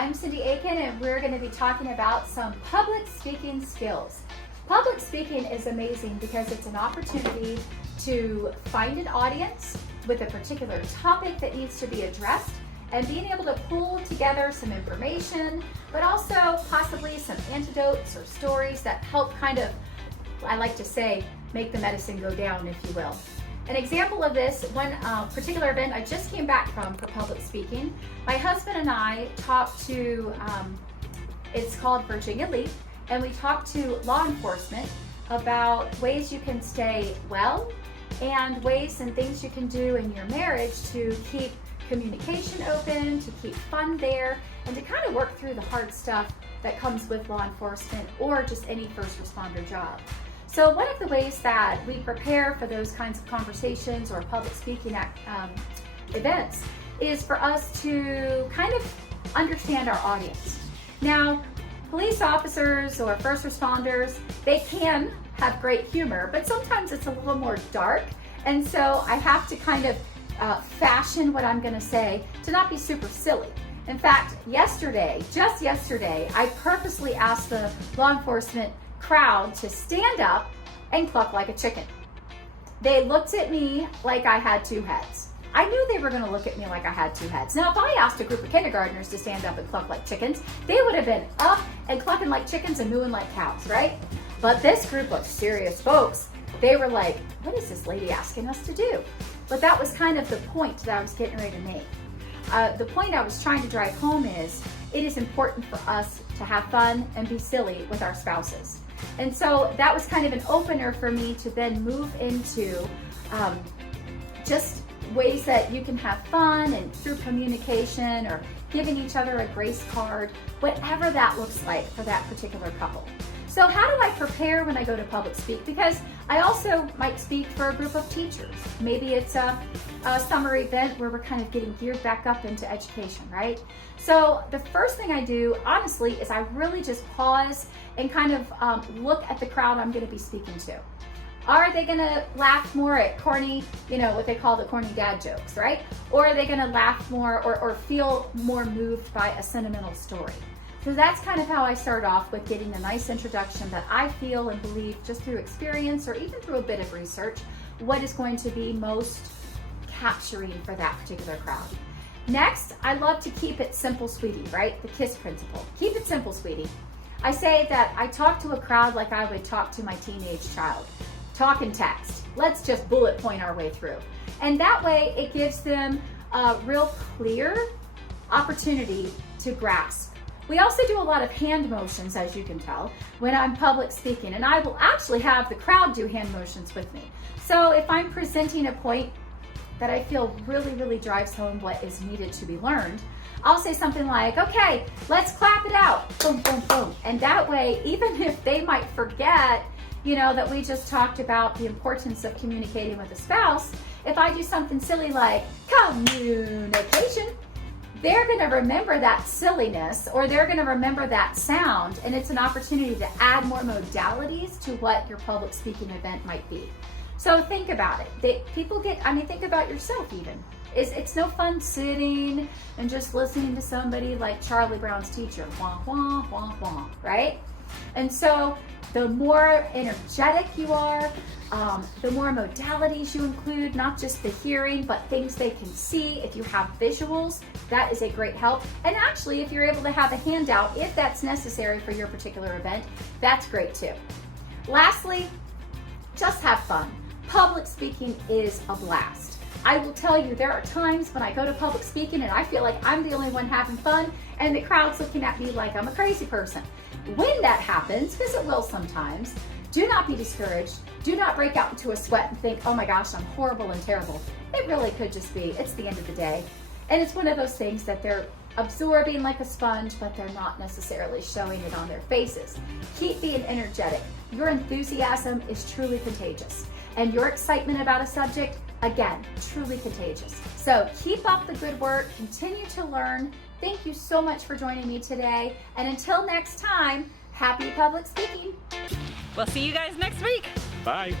I'm Cindy Aitken, and we're going to be talking about some public speaking skills. Public speaking is amazing because it's an opportunity to find an audience with a particular topic that needs to be addressed and being able to pull together some information, but also possibly some anecdotes or stories that help kind of, I like to say, make the medicine go down, if you will. An example of this, one particular event I just came back from for public speaking, my husband and I talked to, it's called Virginia Leap, and we talked to law enforcement about ways you can stay well and ways and things you can do in your marriage to keep communication open, to keep fun there, and to kind of work through the hard stuff that comes with law enforcement or just any first responder job. So one of the ways that we prepare for those kinds of conversations or public speaking events is for us to kind of understand our audience. Now, police officers or first responders, they can have great humor, but sometimes it's a little more dark. And so I have to kind of fashion what I'm gonna say to not be super silly. In fact, just yesterday, I purposely asked the law enforcement crowd to stand up and cluck like a chicken. They looked at me like I had two heads. I knew they were gonna look at me like I had two heads. Now, if I asked a group of kindergartners to stand up and cluck like chickens, they would have been up and clucking like chickens and mooing like cows, right? But this group of serious folks, they were like, what is this lady asking us to do? But that was kind of the point that I was getting ready to make. The point I was trying to drive home is, it is important for us to have fun and be silly with our spouses. And so that was kind of an opener for me to then move into just ways that you can have fun and through communication or giving each other a grace card, whatever that looks like for that particular couple. So how do I prepare when I go to public speak? Because I also might speak for a group of teachers. Maybe it's a summer event where we're kind of getting geared back up into education, right? So the first thing I do, honestly, is I really just pause and kind of look at the crowd I'm gonna be speaking to. Are they gonna laugh more at corny, what they call the corny dad jokes, right? Or are they gonna laugh more or feel more moved by a sentimental story? So that's kind of how I start off, with getting a nice introduction that I feel and believe, just through experience or even through a bit of research, what is going to be most capturing for that particular crowd. Next, I love to keep it simple, sweetie, right? The KISS principle. Keep it simple, sweetie. I say that I talk to a crowd like I would talk to my teenage child. Talk and text. Let's just bullet point our way through. And that way it gives them a real clear opportunity to grasp. We also do a lot of hand motions, as you can tell, when I'm public speaking, and I will actually have the crowd do hand motions with me. So if I'm presenting a point that I feel really drives home what is needed to be learned, I'll say something like, okay, let's clap it out, boom, boom, boom. And that way, even if they might forget, that we just talked about the importance of communicating with a spouse, if I do something silly like communication, they're gonna remember that silliness, or they're gonna remember that sound, and it's an opportunity to add more modalities to what your public speaking event might be. So think about it. Think about yourself even. It's no fun sitting and just listening to somebody like Charlie Brown's teacher, wah, wah, wah, wah, right? And so the more energetic you are, the more modalities you include, not just the hearing, but things they can see. If you have visuals, that is a great help. And actually, if you're able to have a handout, if that's necessary for your particular event, that's great too. Lastly, just have fun. Public speaking is a blast. I will tell you, there are times when I go to public speaking and I feel like I'm the only one having fun and the crowd's looking at me like I'm a crazy person. When that happens, because it will sometimes, do not be discouraged. Do not break out into a sweat and think, oh my gosh, I'm horrible and terrible. It really could just be, it's the end of the day. And it's one of those things that they're absorbing like a sponge, but they're not necessarily showing it on their faces. Keep being energetic. Your enthusiasm is truly contagious. And your excitement about a subject, again, truly contagious. So keep up the good work, continue to learn. Thank you so much for joining me today. And until next time, happy public speaking. We'll see you guys next week. Bye.